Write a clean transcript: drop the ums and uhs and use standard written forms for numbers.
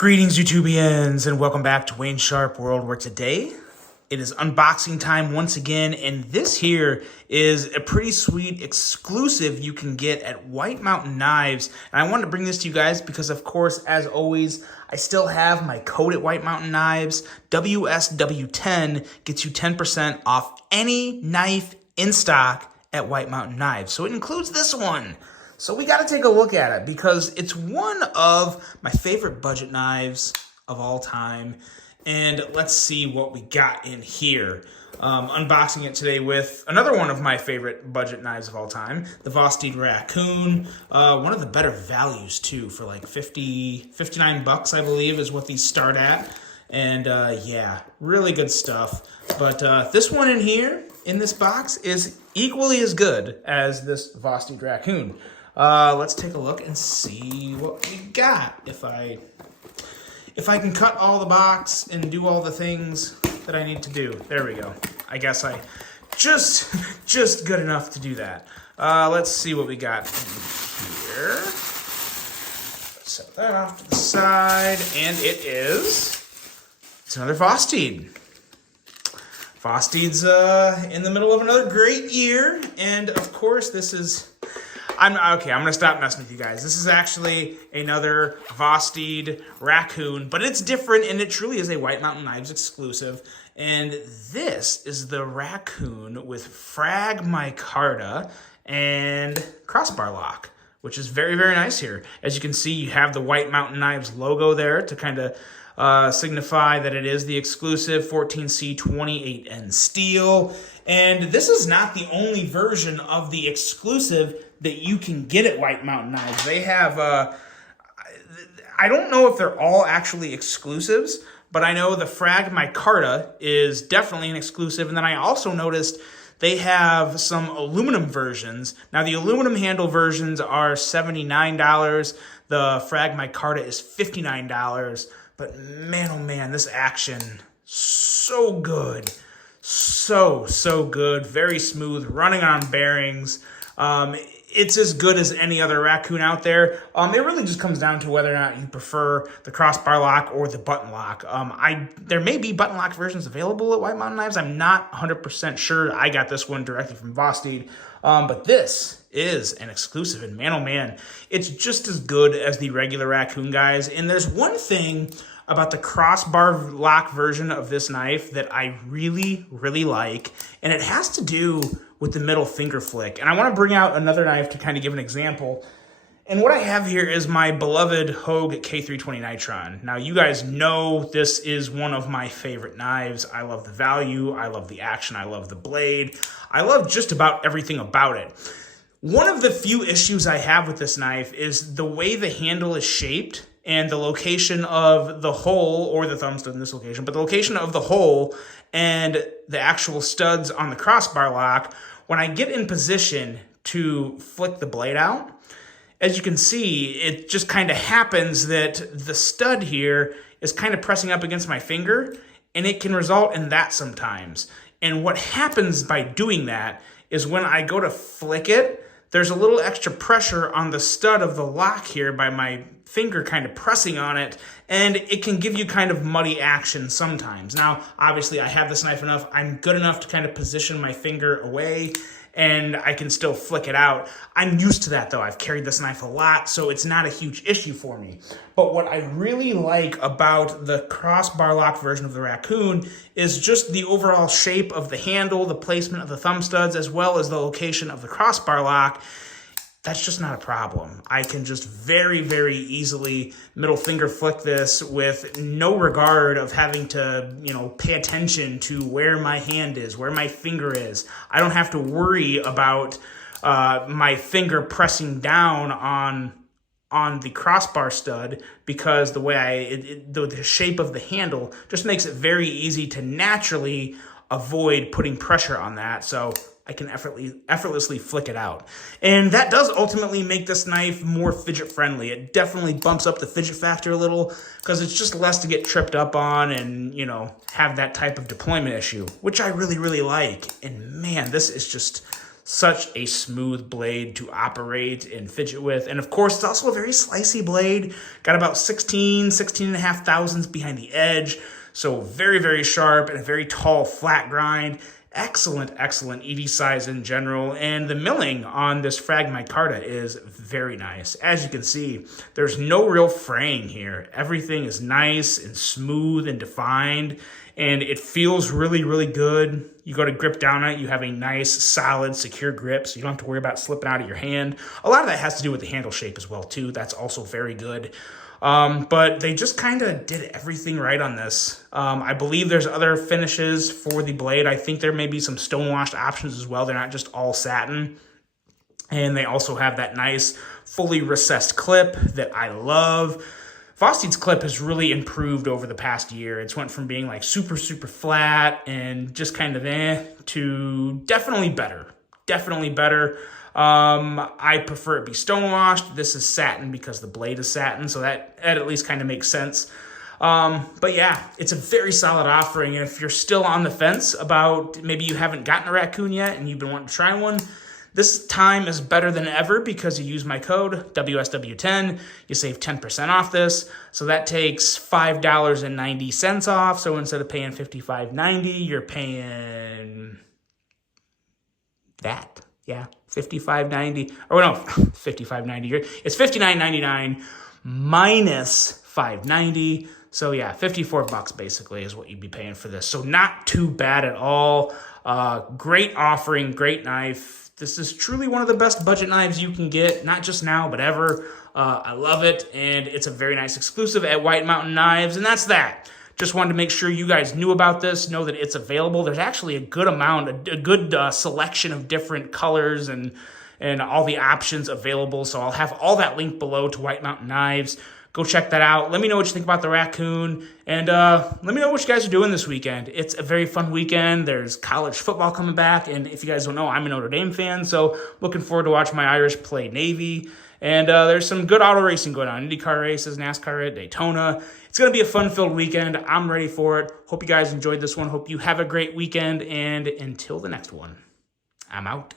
Greetings, YouTubians, and welcome back to Wayne Sharp World, where today it is unboxing time once again, and this here is a pretty sweet exclusive you can get at White Mountain Knives. And I wanted to bring this to you guys because, of course, as always, I still have my code at White Mountain Knives. WSW10 gets you 10% off any knife in stock at White Mountain Knives. So it includes this one. So we got to take a look at it because it's one of my favorite budget knives of all time. And let's see what we got in here. Unboxing it today with another one of my favorite budget knives of all time, the Vosteed Raccoon. One of the better values too, for like 59 bucks, I believe, is what these start at. And yeah, really good stuff. But this one in here, in this box, is equally as good as this Vosteed Raccoon. Let's take a look and see what we got. If I can cut all the box and do all the things that I need to do. There we go. I guess I just good enough to do that. Let's see what we got in here. Let's set that off to the side, and it's another Vosteed. Vosteed's in the middle of another great year, and of course this is. I'm gonna stop messing with you guys. This is actually another Vosteed Raccoon, but it's different, and it truly is a White Mountain Knives exclusive. And this is the Raccoon with frag micarta and crossbar lock, which is very, very nice here. As you can see, you have the White Mountain Knives logo there to kind of signify that it is the exclusive 14C 28N steel. And this is not the only version of the exclusive that you can get at White Mountain Knives. They have, I don't know if they're all actually exclusives, but I know the frag micarta is definitely an exclusive. And then I also noticed they have some aluminum versions. Now, the aluminum handle versions are $79. The frag micarta is $59. But man, oh man, this action, so good. So good. Very smooth, running on bearings. It's as good as any other Raccoon out there. It really just comes down to whether or not you prefer the crossbar lock or the button lock. There may be button lock versions available at White Mountain Knives. I'm not 100% sure. I got this one directly from Vosteed. But this is an exclusive, and man, oh man, it's just as good as the regular Raccoon, guys. And there's one thing about the crossbar lock version of this knife that I really, really like, and it has to do with the middle finger flick. And I want to bring out another knife to kind of give an example. And what I have here is my beloved Hogue K320 Nitron. Now, you guys know this is one of my favorite knives. I love the value, I love the action, I love the blade. I love just about everything about it. One of the few issues I have with this knife is the way the handle is shaped and the location of the hole, or the thumb stud in this location, but the location of the hole and the actual studs on the crossbar lock. When I get in position to flick the blade out, as you can see, it just kind of happens that the stud here is kind of pressing up against my finger, and it can result in that sometimes. And what happens by doing that is when I go to flick it, there's a little extra pressure on the stud of the lock here by my finger kind of pressing on it, and it can give you kind of muddy action sometimes. Now, obviously, I have this knife enough. I'm good enough to kind of position my finger away, and I can still flick it out. I'm used to that, though. I've carried this knife a lot, so it's not a huge issue for me. But what I really like about the crossbar lock version of the Raccoon is just the overall shape of the handle, the placement of the thumb studs, as well as the location of the crossbar lock. That's just not a problem. I can just very, very easily middle finger flick this with no regard of having to, pay attention to where my hand is, where my finger is. I don't have to worry about my finger pressing down on the crossbar stud because the way the shape of the handle just makes it very easy to naturally avoid putting pressure on that. So I can effortlessly flick it out. And that does ultimately make this knife more fidget friendly. It definitely bumps up the fidget factor a little because it's just less to get tripped up on and, have that type of deployment issue, which I really, really like. And man, this is just such a smooth blade to operate and fidget with. And of course, it's also a very slicey blade. Got about 16 and a half thousandths behind the edge. So very, very sharp and a very tall flat grind. Excellent ED size in general. And the milling on this frag micarta is very nice. As you can see, there's no real fraying here. Everything is nice and smooth and defined. And it feels really, really good. You go to grip down on it, you have a nice, solid, secure grip, so you don't have to worry about slipping out of your hand. A lot of that has to do with the handle shape as well, too. That's also very good. But they just kind of did everything right on this. I believe there's other finishes for the blade. I think there may be some stone-washed options as well. They're not just all satin. And they also have that nice, fully recessed clip that I love. Vosteed's clip has really improved over the past year. It's went from being like super, super flat and just kind of to definitely better. Definitely better. I prefer it be stone washed. This is satin because the blade is satin, so that at least kind of makes sense. But yeah, it's a very solid offering. And if you're still on the fence about maybe you haven't gotten a raccoon yet and you've been wanting to try one, this time is better than ever because you use my code, WSW10. You save 10% off this. So that takes $5.90 off. So instead of paying $55.90, you're paying that. Yeah, $55.90. Or no, $55.90. It's $59.99 minus $5.90. So yeah, $54 basically is what you'd be paying for this. So not too bad at all. Great offering, great knife. This is truly one of the best budget knives you can get, not just now, but ever. I love it, and it's a very nice exclusive at White Mountain Knives, and that's that. Just wanted to make sure you guys knew about this, know that it's available. There's actually a good amount, a good selection of different colors and all the options available, so I'll have all that linked below to White Mountain Knives. Go check that out. Let me know what you think about the raccoon. And let me know what you guys are doing this weekend. It's a very fun weekend. There's college football coming back. And if you guys don't know, I'm a Notre Dame fan. So looking forward to watching my Irish play Navy. And there's some good auto racing going on. IndyCar races, NASCAR at Daytona. It's going to be a fun-filled weekend. I'm ready for it. Hope you guys enjoyed this one. Hope you have a great weekend. And until the next one, I'm out.